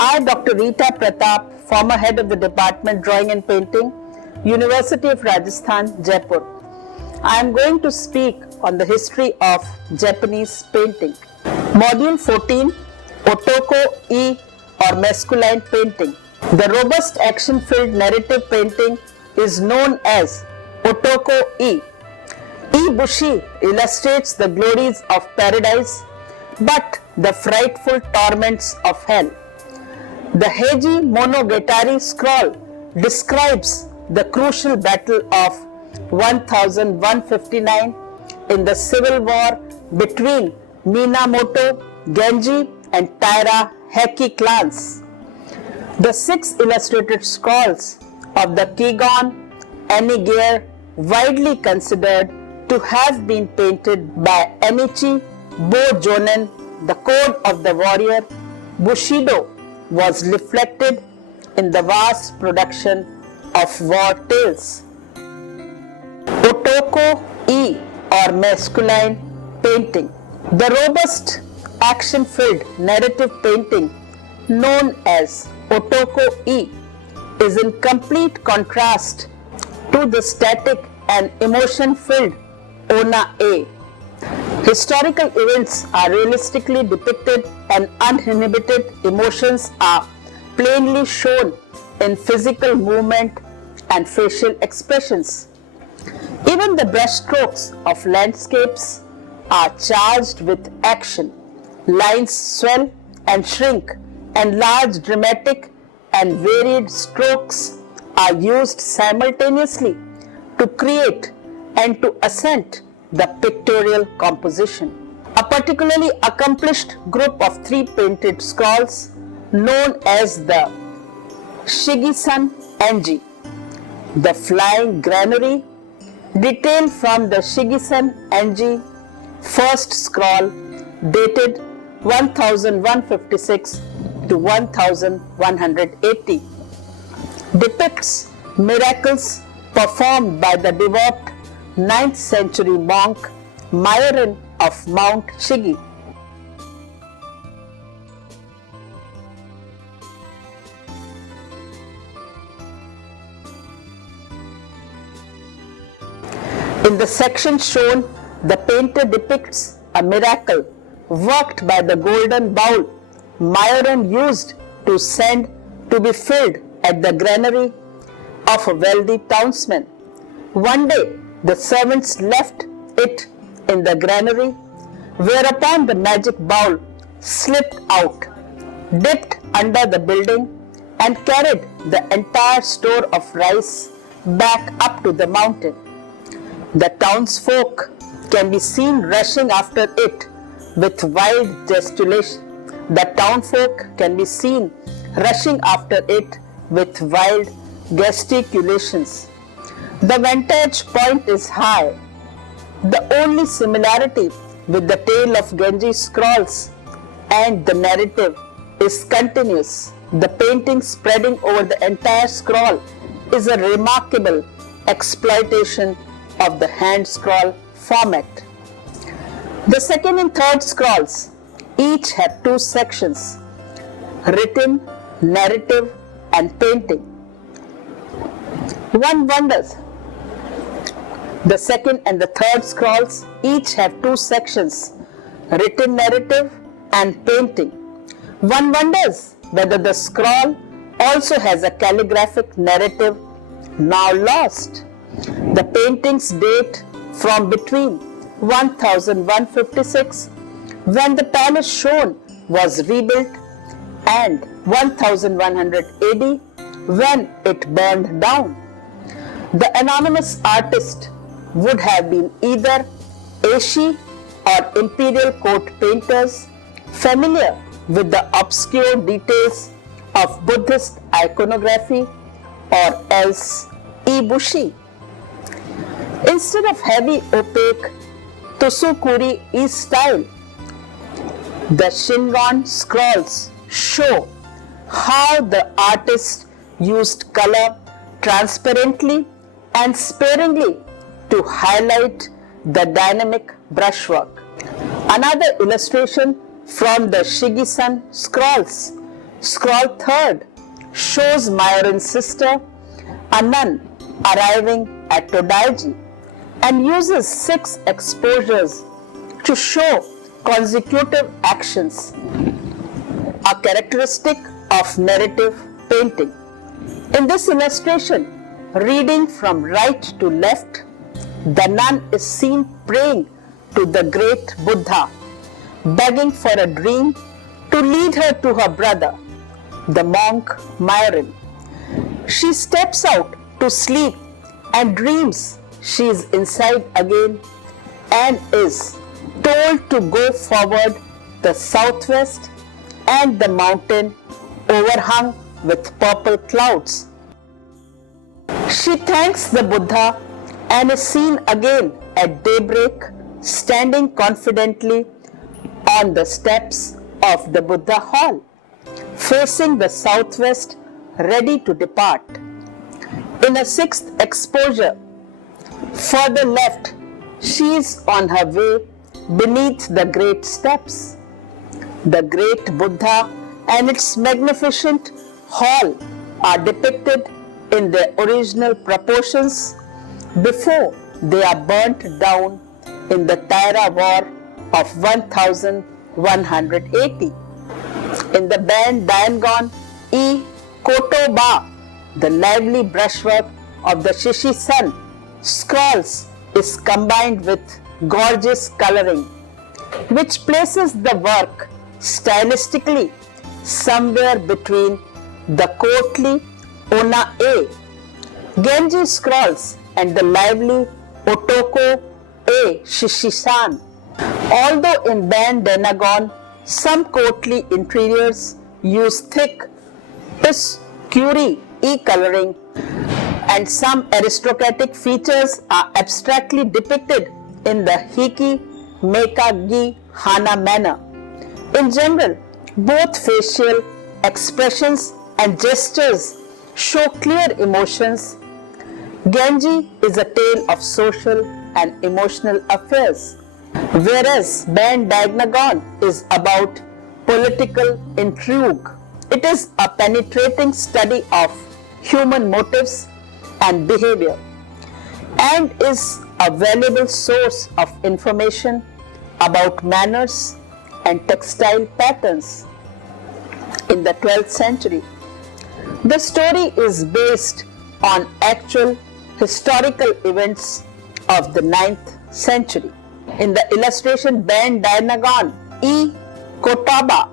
I, Dr. Rita Pratap, former head of the Department Drawing and Painting, University of Rajasthan, Jaipur. I am going to speak on the history of Japanese painting. Module 14, Otoko-e or masculine painting. The robust action-filled narrative painting is known as Otoko-e. E-Bushi illustrates the glories of paradise but the frightful torments of hell. The Heiji Monogatari scroll describes the crucial battle of 1159 in the civil war between Minamoto, Genji and Taira Heiki clans. The 6 illustrated scrolls of the Kigon Enigear, widely considered to have been painted by Enichi Bojonen, the Code of the Warrior Bushido, was reflected in the vast production of war tales. Otoko-e or masculine painting. The robust action-filled narrative painting known as Otoko-e is in complete contrast to the static and emotion-filled Onna-e. Historical events are realistically depicted and uninhibited emotions are plainly shown in physical movement and facial expressions. Even the brushstrokes of landscapes are charged with action. Lines swell and shrink, and large dramatic and varied strokes are used simultaneously to create and to accent the pictorial composition. A particularly accomplished group of 3 painted scrolls known as the Shigisan Enji, the Flying Granary, detailed from the Shigisan Enji first scroll dated 1156 to 1180, depicts miracles performed by the devout 9th century monk Myron of Mount Shigi. In the section shown, the painter depicts a miracle worked by the golden bowl Myron used to send to be filled at the granary of a wealthy townsman. One day, the servants left it in the granary, whereupon the magic bowl slipped out, dipped under the building, and carried the entire store of rice back up to the mountain. The townsfolk can be seen rushing after it with wild gesticulation. The townfolk can be seen rushing after it with wild gesticulations. The vantage point is high. The only similarity with the tale of Genji scrolls and the narrative is continuous. The painting spreading over the entire scroll is a remarkable exploitation of the hand scroll format. The second and third scrolls each have 2 sections: written, narrative, and painting. One wonders. The second and the third scrolls each have 2 sections: written narrative and painting. One wonders whether the scroll also has a calligraphic narrative, now lost. The paintings date from between 1156, when the palace shown was rebuilt, and 1100 AD, when it burned down. The anonymous artist would have been either Eishi or imperial court painters familiar with the obscure details of Buddhist iconography, or else E-Bushi. Instead of heavy opaque Tsukuri-e style, the Shingon scrolls show how the artist used color transparently and sparingly to highlight the dynamic brushwork. Another illustration from the Shigisan scrolls Scroll third shows Mayorin's sister, a nun, arriving at Todaiji and uses 6 exposures to show consecutive actions, a characteristic of narrative painting. In this illustration, reading from right to left, the nun is seen praying to the great Buddha, begging for a dream to lead her to her brother, the monk Mayorin. She steps out to sleep and dreams she is inside again and is told to go forward the southwest and the mountain overhung with purple clouds. She thanks the Buddha and is seen again at daybreak standing confidently on the steps of the Buddha hall, facing the southwest, ready to depart. In a 6th exposure, further left, she is on her way beneath the great steps. The great Buddha and its magnificent hall are depicted in their original proportions before they are burnt down in the Taira War of 1180. In the band diagon E. Koto-ba, the lively brushwork of the Shishi-san scrolls is combined with gorgeous coloring, which places the work stylistically somewhere between the courtly Ona-e Genji scrolls and the lively Otoko-e Shishi-san. Although in band denagon, some courtly interiors use thick Piscuri e-coloring and some aristocratic features are abstractly depicted in the Hiki Meika-gi Hana manner. In general, both facial expressions and gestures show clear emotions. Genji is a tale of social and emotional affairs, whereas band diagon is about political intrigue. It is a penetrating study of human motives and behavior and is a valuable source of information about manners and textile patterns. In the 12th century, the story is based on actual historical events of the 9th century. In the illustration band diagon E. Kotaba,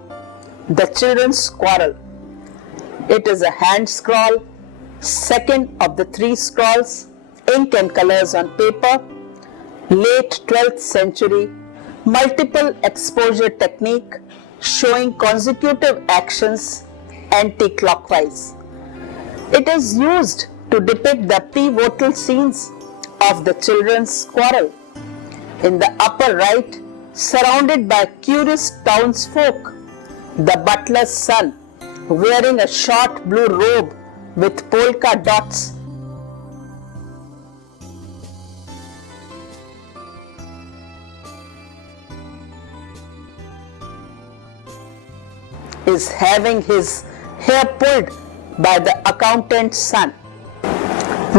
the children's quarrel, it is a hand scroll, second of the 3 scrolls, ink and colors on paper, late 12th century, multiple exposure technique showing consecutive actions anti-clockwise. It is used to depict the pivotal scenes of the children's quarrel. In the upper right, surrounded by curious townsfolk, the butler's son, wearing a short blue robe with polka dots, is having his hair pulled by the accountant's son.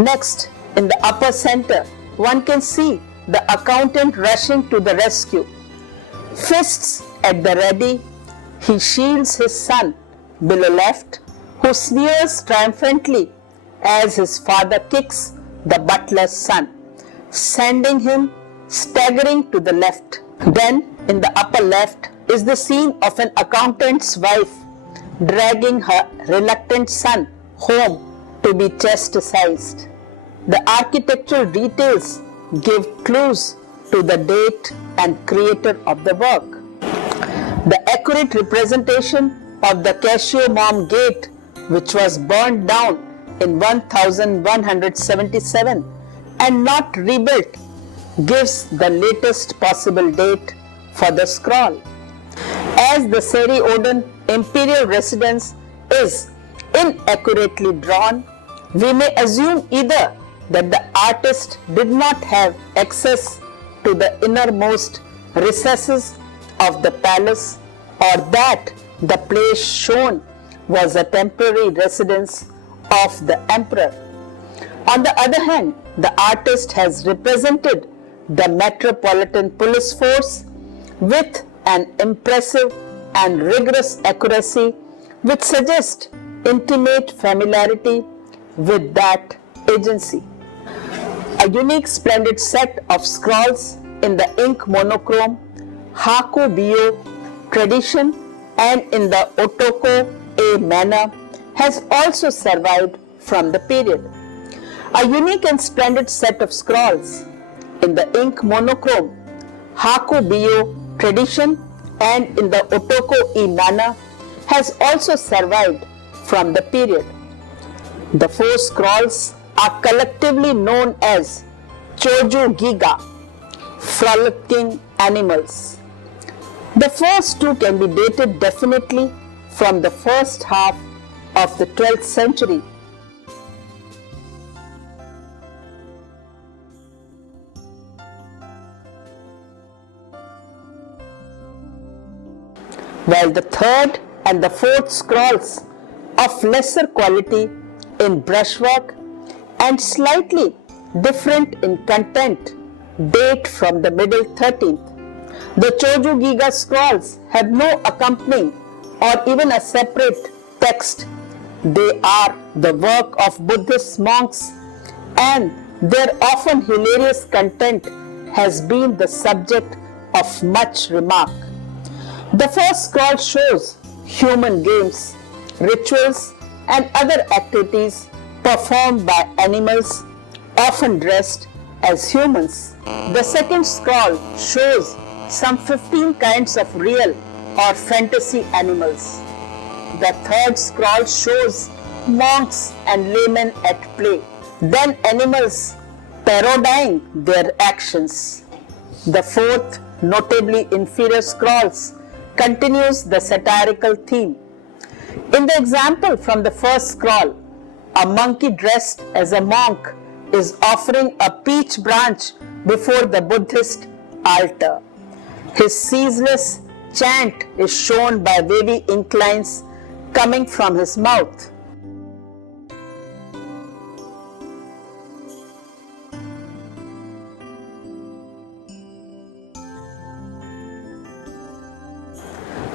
Next, in the upper center, one can see the accountant rushing to the rescue. Fists at the ready, he shields his son below left, who sneers triumphantly as his father kicks the butler's son, sending him staggering to the left. Then, in the upper left, is the scene of an accountant's wife dragging her reluctant son home to be chastised. The architectural details give clues to the date and creator of the work. The accurate representation of the Cashew-Mom Gate, which was burned down in 1177 and not rebuilt, gives the latest possible date for the scroll. As the Seri-Oden imperial residence is inaccurately drawn, we may assume either that the artist did not have access to the innermost recesses of the palace, or that the place shown was a temporary residence of the emperor. On the other hand, the artist has represented the metropolitan police force with an impressive and rigorous accuracy which suggests intimate familiarity with that agency. A unique splendid set of scrolls in the ink monochrome Haku-Bio tradition and in the Otoko-e manner has also survived from the period. A unique and splendid set of scrolls in the ink monochrome Haku-Bio tradition and in the Otoko-e manner has also survived from the period. The four scrolls are collectively known as Choju-giga, frolicking animals. The first two can be dated definitely from the first half of the 12th century. While the third and the fourth scrolls of lesser quality in brushwork and slightly different in content date from the middle 13th. The Choju-giga scrolls have no accompanying or even a separate text. They are the work of Buddhist monks and their often hilarious content has been the subject of much remark. The first scroll shows human games, rituals and other activities performed by animals often dressed as humans. The second scroll shows some 15 kinds of real or fantasy animals. The third scroll shows monks and laymen at play, then animals parodying their actions. The fourth, notably inferior scrolls continues the satirical theme. In the example from the first scroll, a monkey dressed as a monk is offering a peach branch before the Buddhist altar. His ceaseless chant is shown by wavy ink lines coming from his mouth.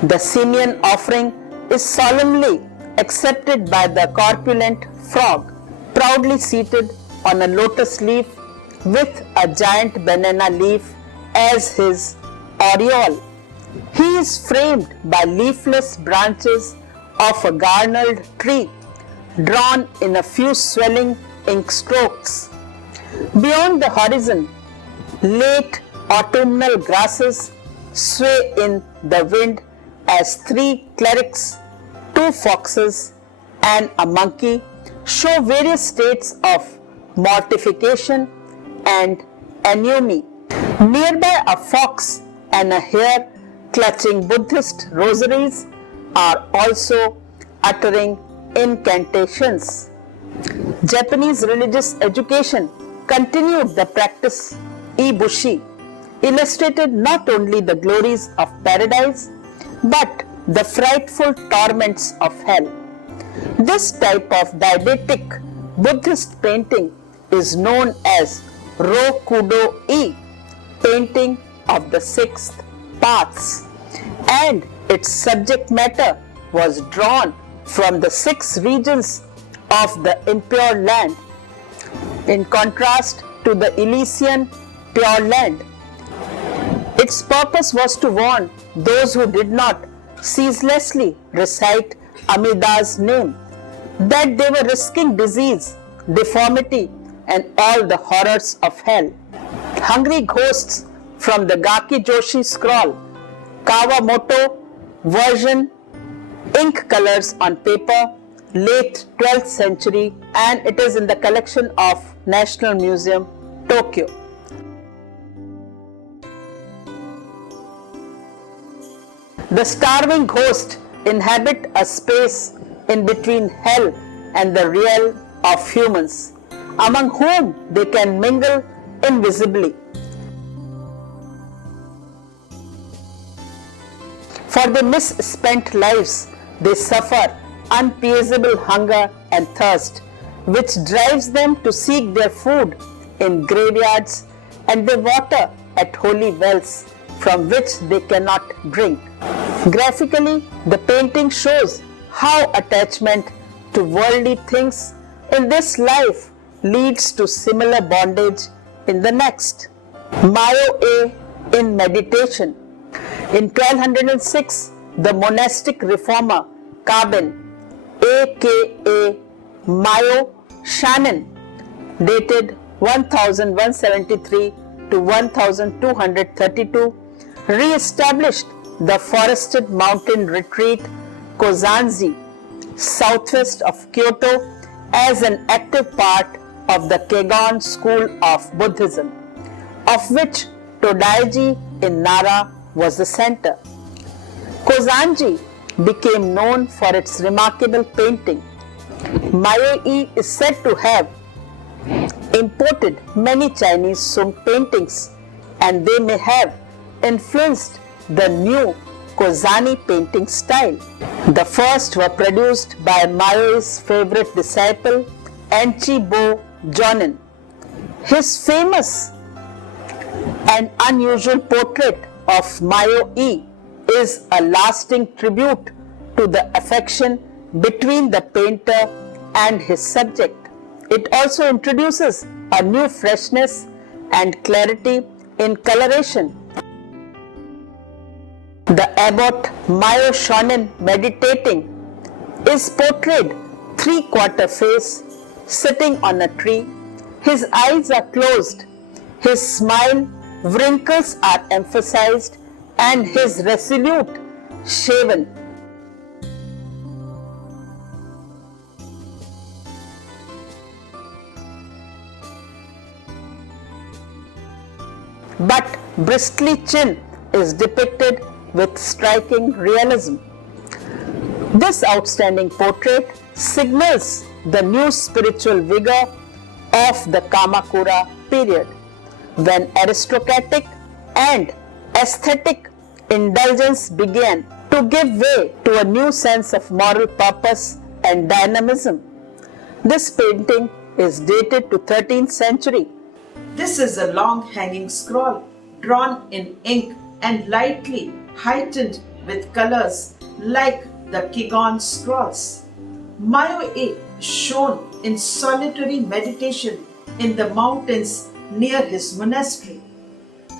The Simeon offering is solemnly accepted by the corpulent frog, proudly seated on a lotus leaf with a giant banana leaf as his aureole. He is framed by leafless branches of a garnered tree, drawn in a few swelling ink strokes. Beyond the horizon, late autumnal grasses sway in the wind as three clerics, two foxes, and a monkey show various states of mortification and ennui. Nearby, a fox and a hare clutching Buddhist rosaries are also uttering incantations. Japanese religious education continued the practice ibushi, illustrated not only the glories of paradise but the frightful torments of hell. This type of didactic Buddhist painting is known as Rokudo-e, painting of the sixth paths, and its subject matter was drawn from the 6 regions of the impure land, in contrast to the Elysian pure land. Its purpose was to warn those who did not ceaselessly recite Amida's name that they were risking disease, deformity, and all the horrors of hell. Hungry ghosts from the Gaki Joshi scroll, Kawamoto version, ink colors on paper, late 12th century, and it is in the collection of National Museum, Tokyo. The starving ghosts inhabit a space in between hell and the realm of humans, among whom they can mingle invisibly. For their misspent lives, they suffer unappeasable hunger and thirst, which drives them to seek their food in graveyards and their water at holy wells from which they cannot drink. Graphically, the painting shows how attachment to worldly things in this life leads to similar bondage in the next. M-14 in meditation. In 1206, the monastic reformer Kabin, aka Mayo Shannon, dated 1173 to 1232, re-established the forested mountain retreat Kozanzi, southwest of Kyoto, as an active part of the Kegon school of Buddhism, of which Todaiji in Nara was the center. Kozanji became known for its remarkable painting. Mayo-e is said to have imported many Chinese Sung paintings, and they may have influenced the new Kozani painting style. The first were produced by Mayo's favorite disciple, Enchi-bo Jonin. His famous and unusual portrait of Mayo-e is a lasting tribute to the affection between the painter and his subject. It also introduces a new freshness and clarity in coloration. The abbot Mayo Shonin meditating is portrayed three-quarter face, sitting on a tree. His eyes are closed, his smile, wrinkles are emphasized, and his resolute, shaven. But bristly chin is depicted with striking realism. This outstanding portrait signals the new spiritual vigor of the Kamakura period, when aristocratic and aesthetic indulgence began to give way to a new sense of moral purpose and dynamism. This painting is dated to 13th century. This is a long hanging scroll drawn in ink and lightly heightened with colors like the Kegon scrolls. Mayo-e is shown in solitary meditation in the mountains near his monastery.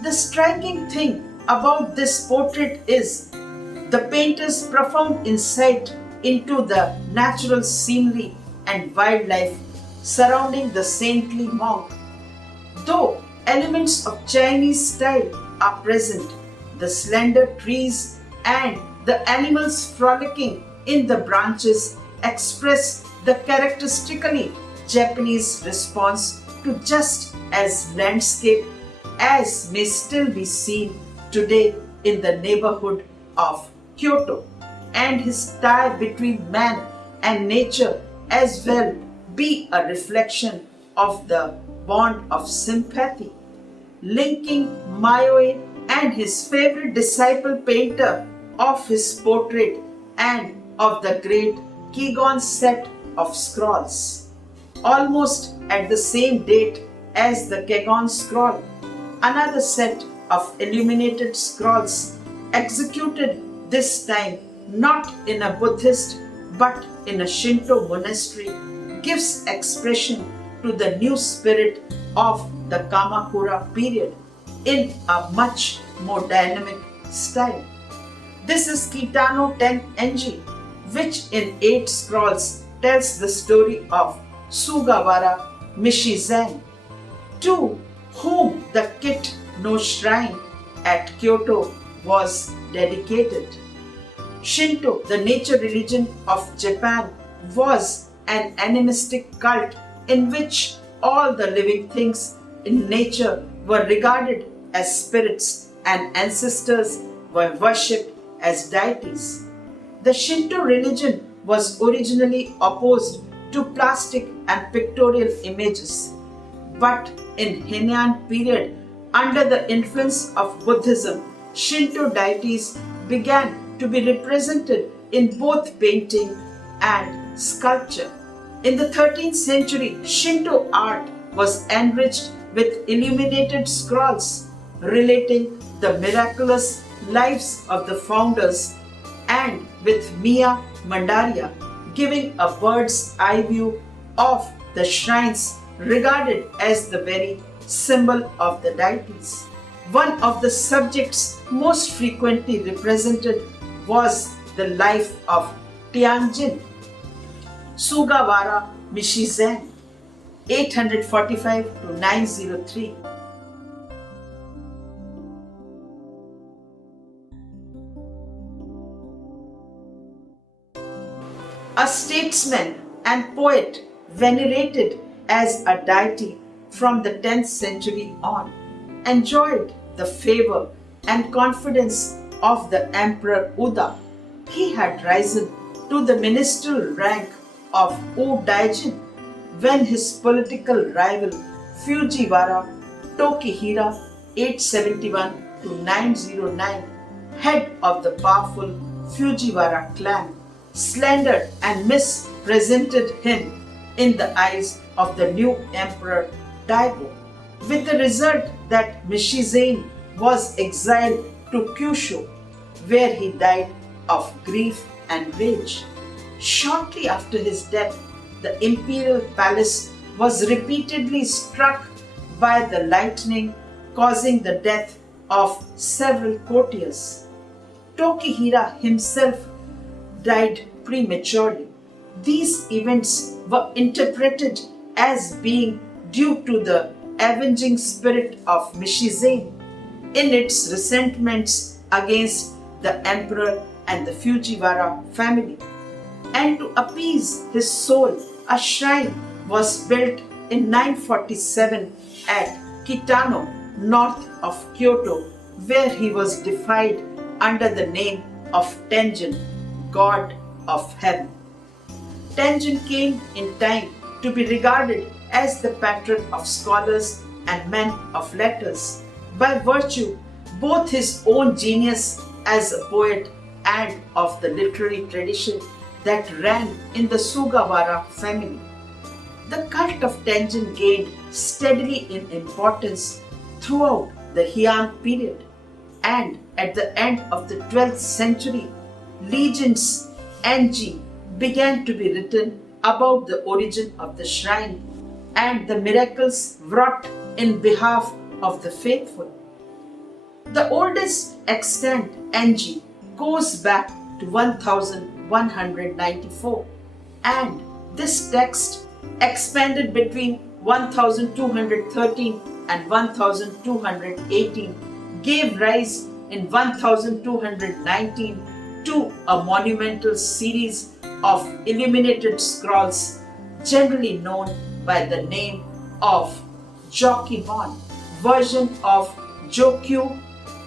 The striking thing about this portrait is the painter's profound insight into the natural scenery and wildlife surrounding the saintly monk. Though elements of Chinese style are present, the slender trees and the animals frolicking in the branches express the characteristically Japanese response to just as landscape as may still be seen today in the neighborhood of Kyoto, and his tie between man and nature as well be a reflection of the bond of sympathy linking Mayo-e and his favorite disciple painter of his portrait and of the great Kegon set of scrolls. Almost at the same date as the Kegon scroll, another set of illuminated scrolls executed this time not in a Buddhist but in a Shinto monastery gives expression to the new spirit of the Kamakura period in a much more dynamic style. This is Kitano Ten Enji, which in 8 scrolls tells the story of Sugawara Mishizan, to whom the Kit no shrine at Kyoto was dedicated. Shinto, the nature religion of Japan, was an animistic cult in which all the living things in nature were regarded as spirits and ancestors were worshipped as deities. The Shinto religion was originally opposed to plastic and pictorial images, but in Heian period, under the influence of Buddhism, Shinto deities began to be represented in both painting and sculpture. In the 13th century, Shinto art was enriched with illuminated scrolls relating the miraculous lives of the founders and with Mia Mandaria giving a bird's eye view of the shrines regarded as the very symbol of the deities. One of the subjects most frequently represented was the life of Tianjin Sugawara Mishizen, 845 to 903. A statesman and poet venerated as a deity from the 10th century on, enjoyed the favor and confidence of the Emperor Uda. He had risen to the ministerial rank of Udaijin when his political rival Fujiwara Tokihira 871 to 909, head of the powerful Fujiwara clan, slandered and misrepresented him in the eyes of the new emperor Daigo, with the result that Mishizen was exiled to Kyushu, where he died of grief and rage. Shortly after his death, the imperial palace was repeatedly struck by the lightning, causing the death of several courtiers. Tokihira himself died prematurely. These events were interpreted as being due to the avenging spirit of Mishizen in its resentments against the emperor and the Fujiwara family. And to appease his soul, a shrine was built in 947 at Kitano, north of Kyoto, where he was deified under the name of Tenjin, God of Heaven. Tenjin came in time to be regarded as the patron of scholars and men of letters, by virtue both his own genius as a poet and of the literary tradition that ran in the Sugawara family. The cult of Tenjin gained steadily in importance throughout the Heian period, and at the end of the 12th century, legends Enji began to be written about the origin of the shrine and the miracles wrought in behalf of the faithful. The oldest extant Enji goes back to 1194, and this text expanded between 1213 and 1218 gave rise in 1219 to a monumental series of illuminated scrolls generally known by the name of Jokimon, version of Jokyu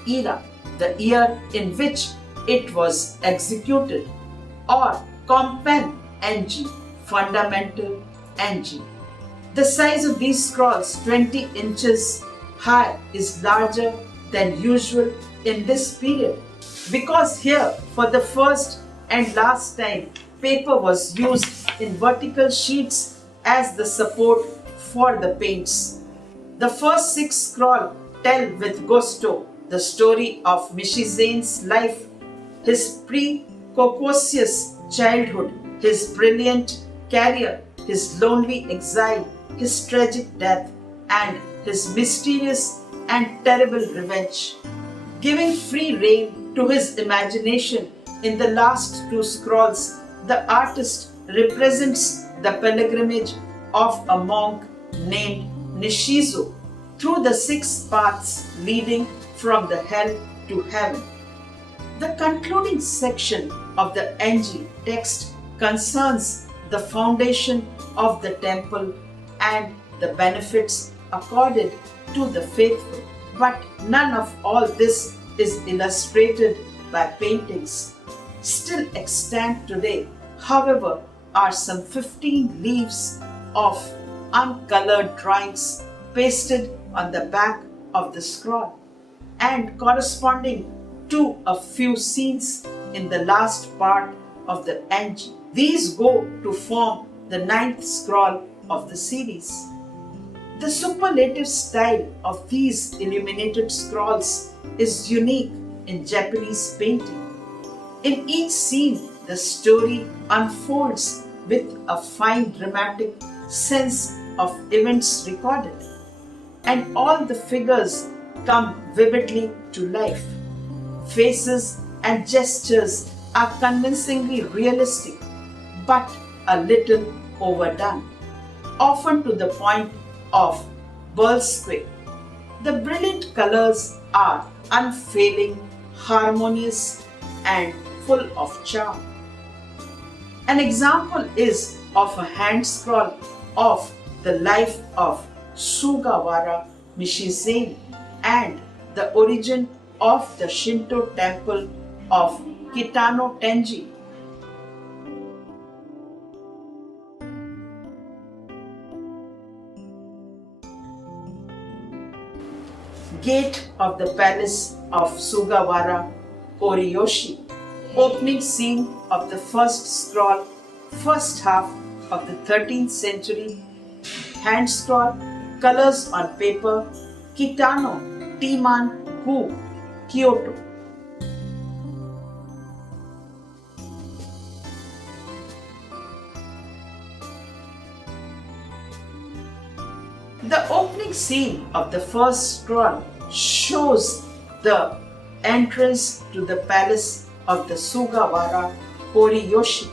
era, the year in which it was executed, or Kompen Enji, fundamental Enji. The size of these scrolls, 20 inches high, is larger than usual in this period, because here for the first and last time paper was used in vertical sheets as the support for the paints. The first 6 scrolls tell with gusto the story of Mishizen's life, his precocious childhood, his brilliant career, his lonely exile, his tragic death, and his mysterious and terrible revenge. Giving free rein to his imagination, in the last 2 scrolls, the artist represents the pilgrimage of a monk named Nishizo through the 6 paths leading from the hell to heaven. The concluding section of the Enji text concerns the foundation of the temple and the benefits accorded to the faithful. But none of all this is illustrated by paintings. Still extant today, however, are some 15 leaves of uncolored drawings pasted on the back of the scroll and corresponding to a few scenes in the last part of the Enji. These go to form the ninth scroll of the series. The superlative style of these illuminated scrolls is unique in Japanese painting. In each scene, the story unfolds with a fine dramatic sense of events recorded, and all the figures come vividly to life. Faces and gestures are convincingly realistic, but a little overdone, often to the point of bullsquake. The brilliant colors are unfailing, harmonious, and full of charm. An example is of a hand scroll of the life of Sugawara Mishizen and the origin of the Shinto temple of Kitano Tenji. Gate of the Palace of Sugawara Koriyoshi. Opening scene of the first scroll, first half of the 13th century. Hand scroll, colors on paper, Kitano, Timan-gu, Kyoto. The opening scene of the first scroll shows the entrance to the palace of the Sugawara Koriyoshi,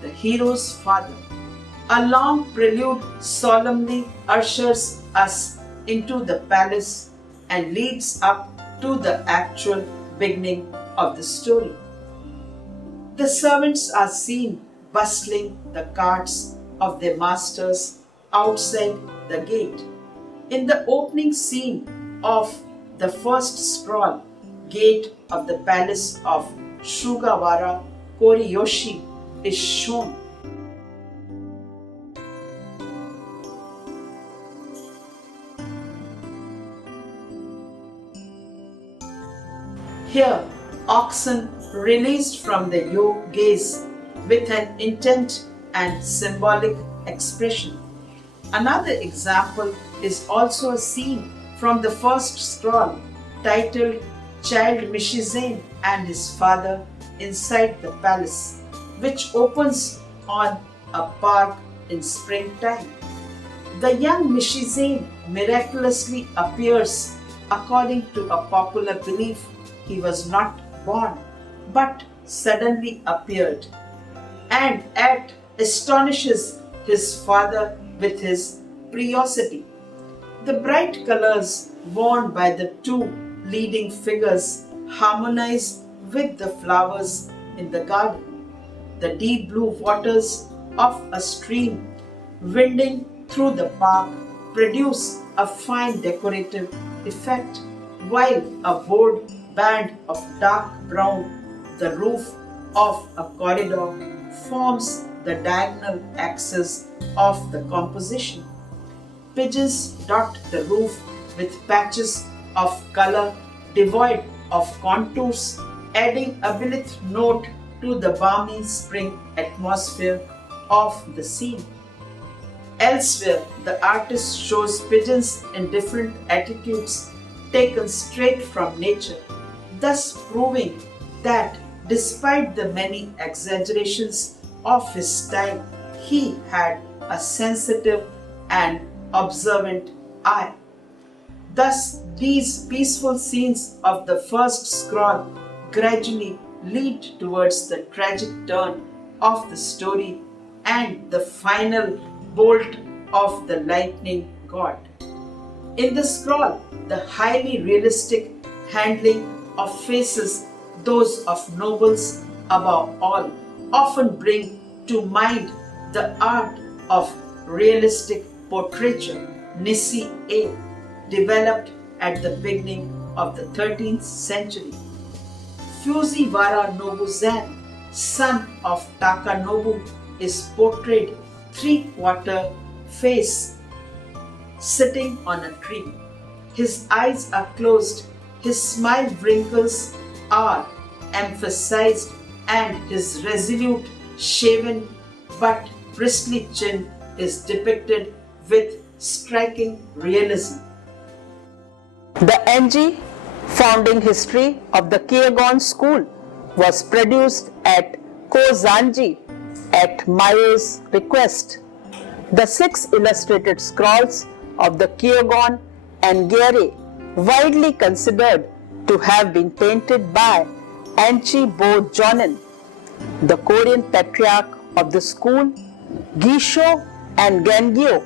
the hero's father. A long prelude solemnly ushers us into the palace and leads up to the actual beginning of the story. The servants are seen bustling the carts of their masters outside the gate. In the opening scene of the first scroll, gate of the palace of Sugawara Koriyoshi is shown. Here, oxen released from the yoke gaze with an intent and symbolic expression. Another example is also a scene from the first scroll titled Child Mishizen and his father inside the palace, which opens on a park in springtime. The young Mishizen miraculously appears. According to a popular belief, he was not born but suddenly appeared, and astonishes his father with his preciosity. The bright colors worn by the two leading figures harmonize with the flowers in the garden. The deep blue waters of a stream winding through the park produce a fine decorative effect, while a broad band of dark brown, the roof of a corridor, forms the diagonal axis of the composition. Pigeons dot the roof with patches of color devoid of contours, adding a blithe note to the balmy spring atmosphere of the scene. Elsewhere, the artist shows pigeons in different attitudes taken straight from nature, thus proving that despite the many exaggerations of his style, he had a sensitive and observant eye. Thus, these peaceful scenes of the first scroll gradually lead towards the tragic turn of the story and the final bolt of the lightning god. In the scroll, the highly realistic handling of faces, those of nobles above all, often bring to mind the art of realistic portraiture, Nisi-e, developed at the beginning of the 13th century. Fujiwara Nobuzan, son of Takanobu, is portrayed three-quarter face sitting on a tree. His eyes are closed, his smile wrinkles are emphasized, and his resolute shaven but bristly chin is depicted with striking realism. The NG founding history of the Kyogon school was produced at Kozanji at Mayo's request. The 6 illustrated scrolls of the Kyogon and Gyere, widely considered to have been painted by Anchi-bo Jonin, the Korean patriarch of the school, Gisho and Gengyo,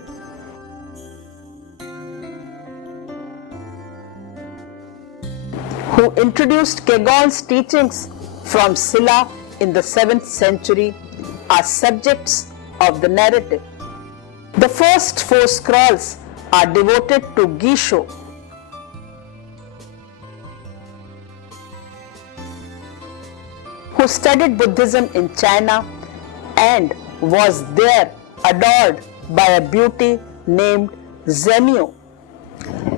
who introduced Kyogon's teachings from Silla in the 7th century, are subjects of the narrative. The first 4 scrolls are devoted to Gisho, who studied Buddhism in China and was there adored by a beauty named Zemyo,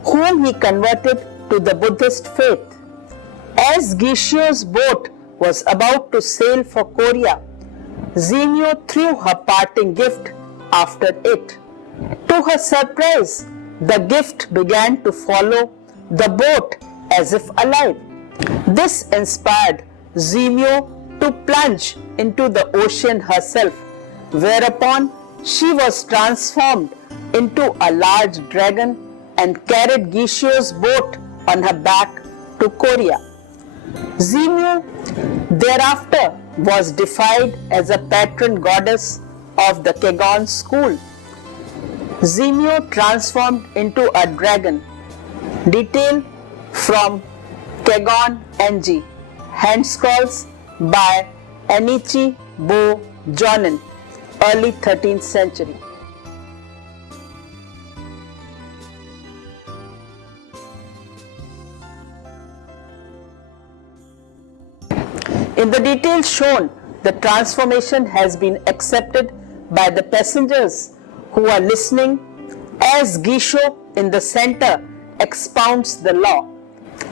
whom he converted to the Buddhist faith. As Gisho's boat was about to sail for Korea, Zemyo threw her parting gift after it. To her surprise, the gift began to follow the boat as if alive. This inspired Zemyo to plunge into the ocean herself, whereupon she was transformed into a large dragon and carried Gisho's boat on her back to Korea. Zemyo thereafter was deified as a patron goddess of the Kyogon school. Zemyo transformed into a dragon. Detail from Kyogon NG. Hand scrolls by Anichi-bo Jonin, early 13th century. In the details shown, the transformation has been accepted by the passengers who are listening as Gisho in the center expounds the law.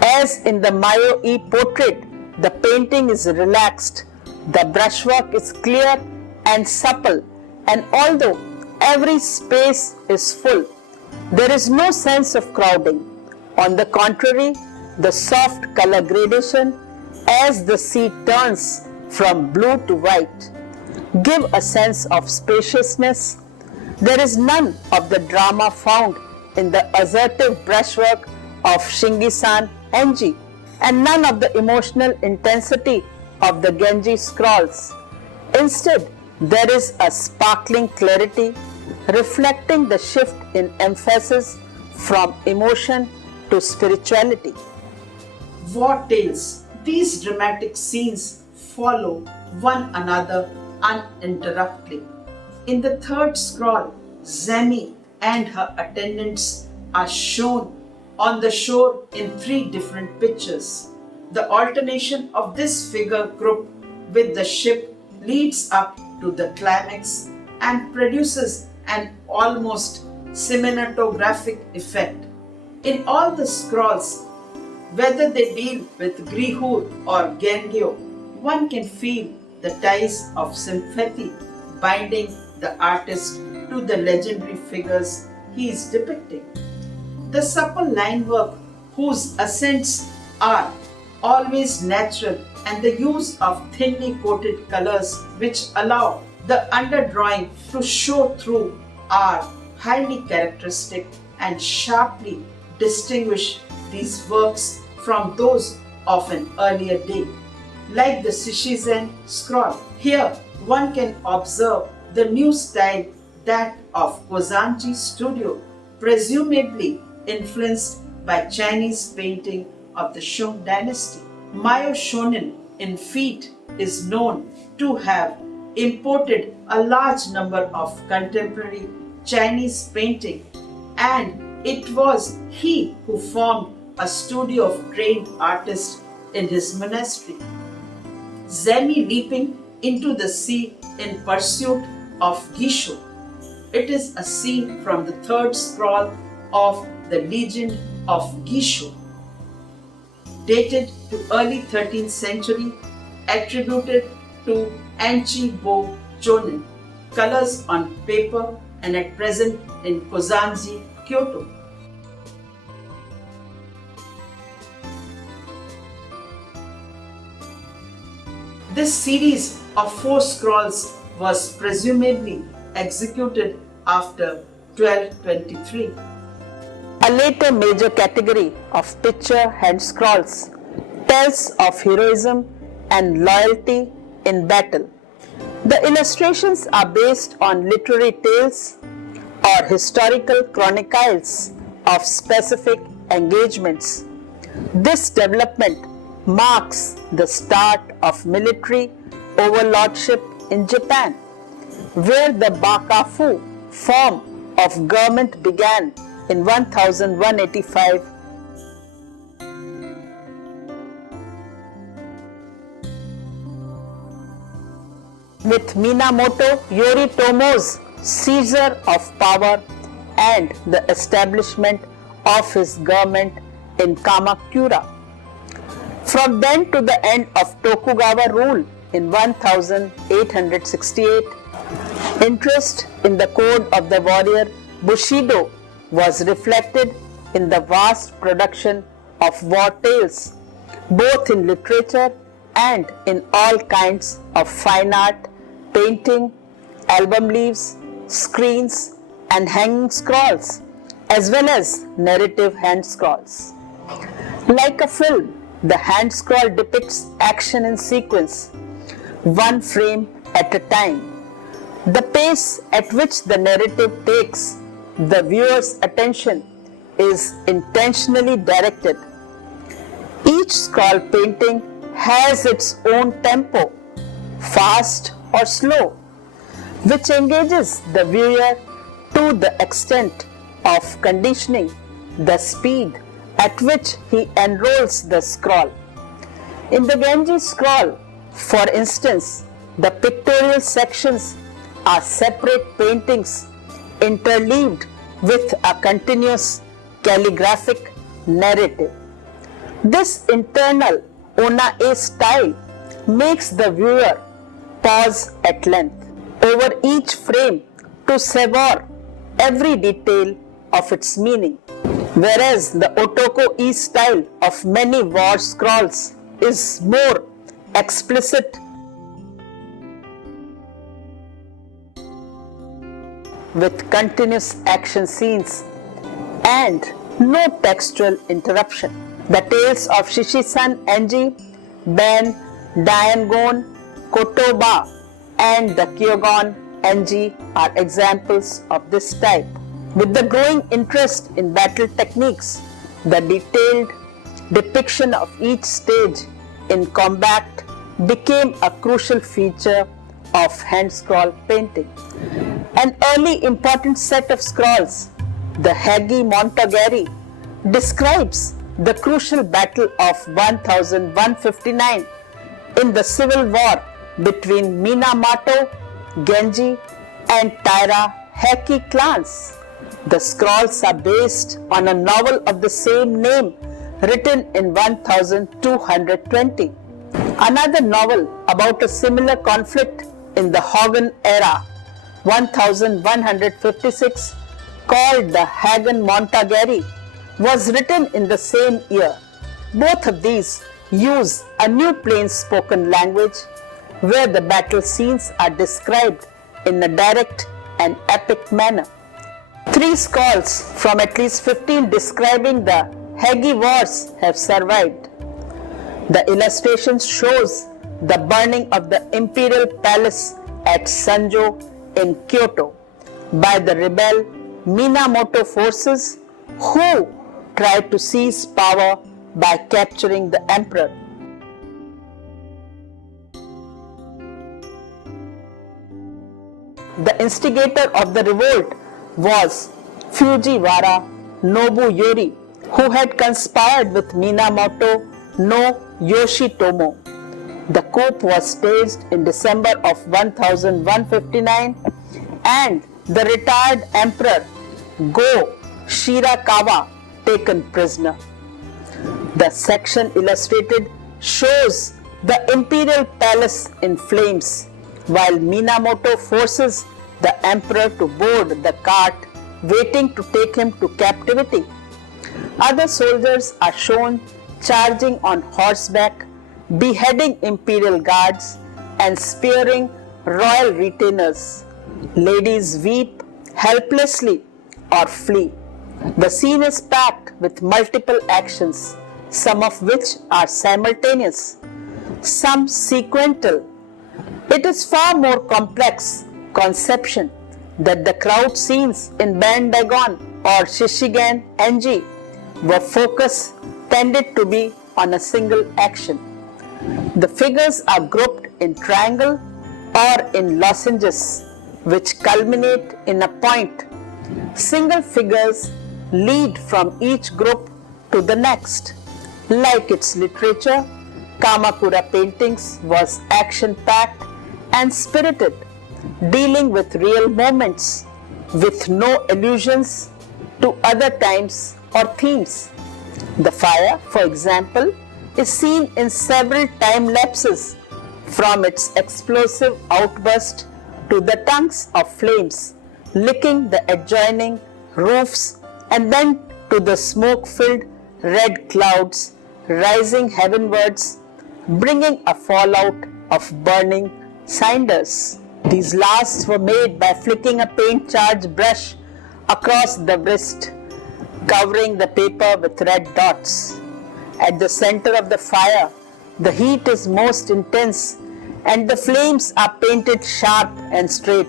As in the Mayo-e portrait, the painting is relaxed, the brushwork is clear and supple, and although every space is full, there is no sense of crowding. On the contrary, the soft color gradation as the sea turns from blue to white give a sense of spaciousness. There is none of the drama found in the assertive brushwork of Shingi-san Enji, and none of the emotional intensity of the Genji scrolls. Instead, there is a sparkling clarity reflecting the shift in emphasis from emotion to spirituality. War tales. These dramatic scenes follow one another uninterruptedly. In the 3rd scroll, Zemi and her attendants are shown on the shore in 3 different pictures. The alternation of this figure group with the ship leads up to the climax and produces an almost cinematographic effect. In all the scrolls, whether they deal with Grihur or Gengyo, one can feel the ties of sympathy binding the artist to the legendary figures he is depicting. The supple line work, whose accents are always natural, and the use of thinly coated colors which allow the underdrawing to show through, are highly characteristic and sharply distinguish these works from those of an earlier day. Like the Shishizen scroll, here one can observe the new style, that of Kozanji studio, presumably influenced by Chinese painting of the Shung dynasty. Mayo Shonin in feet is known to have imported a large number of contemporary Chinese painting, and it was he who formed a studio of trained artists in his monastery. Zemi leaping into the sea in pursuit of Gisho. It is a scene from the 3rd scroll of the Legend of Gisho, dated to early 13th century, attributed to Anchi-bo Jonin. colors on paper and at present in Kozanji, Kyoto. This series of 4 scrolls was presumably executed after 1223. A later major category of picture hand scrolls tells of heroism and loyalty in battle. The illustrations are based on literary tales or historical chronicles of specific engagements. This development marks the start of military overlordship in Japan, where the Bakafu form of government began in 1185. With Minamoto Yoritomo's seizure of power and the establishment of his government in Kamakura. From then to the end of Tokugawa rule in 1868, interest in the code of the warrior Bushido was reflected in the vast production of war tales, both in literature and in all kinds of fine art, painting, album leaves, screens, and hanging scrolls, as well as narrative hand scrolls. Like a film, the hand scroll depicts action in sequence, one frame at a time. The pace at which the narrative takes the viewer's attention is intentionally directed. Each scroll painting has its own tempo, fast or slow, which engages the viewer to the extent of conditioning the speed at which he enrolls the scroll. In the Genji scroll, for instance, the pictorial sections are separate paintings interleaved with a continuous calligraphic narrative. This internal Ona-e style makes the viewer pause at length over each frame to savor every detail of its meaning, whereas the Otoko-e style of many war scrolls is more explicit with continuous action scenes and no textual interruption. The tales of Shishisan Enji, Ben, Dayangon, Kotoba, and the Kyogon Enji are examples of this type. With the growing interest in battle techniques, the detailed depiction of each stage in combat became a crucial feature of hand scroll painting. An early important set of scrolls, the Hagi Montagari, describes the crucial battle of 1159 in the civil war between Minamoto, Genji, and Taira Heiki clans. The scrolls are based on a novel of the same name written in 1220. Another novel about a similar conflict in the Hogan era, 1156, called the Hagen Montagari, was written in the same year. Both of these use a new plain spoken language where the battle scenes are described in a direct and epic manner. 3 scrolls from at least 15 describing the Hagi Wars have survived. The illustration shows the burning of the imperial palace at Sanjo in Kyoto by the rebel Minamoto forces who tried to seize power by capturing the emperor. The instigator of the revolt was Fujiwara Nobuyori, who had conspired with Minamoto no Yoshitomo. The coup was staged in December of 1159 and the retired emperor Go Shirakawa taken prisoner. The section illustrated shows the imperial palace in flames while Minamoto forces the emperor to board the cart waiting to take him to captivity. Other soldiers are shown charging on horseback, beheading imperial guards, and spearing royal retainers. Ladies weep helplessly or flee. The scene is packed with multiple actions, some of which are simultaneous, some sequential. It is far more complex conception that the crowd scenes in Bandagon or Shishigan NG were focus tended to be on a single action. The figures are grouped in triangle or in lozenges which culminate in a point. Single figures lead from each group to the next. Like its literature, Kamakura paintings was action-packed and spirited, dealing with real moments with no allusions to other times or themes. The fire, for example, is seen in several time lapses, from its explosive outburst to the tongues of flames licking the adjoining roofs, and then to the smoke-filled red clouds rising heavenwards, bringing a fallout of burning cinders. These last were made by flicking a paint-charged brush across the wrist, covering the paper with red dots. At the center of the fire, the heat is most intense and the flames are painted sharp and straight,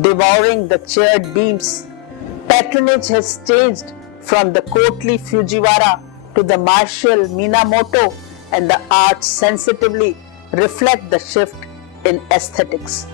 devouring the charred beams. Patronage has changed from the courtly Fujiwara to the martial Minamoto, and the arts sensitively reflect the shift in aesthetics.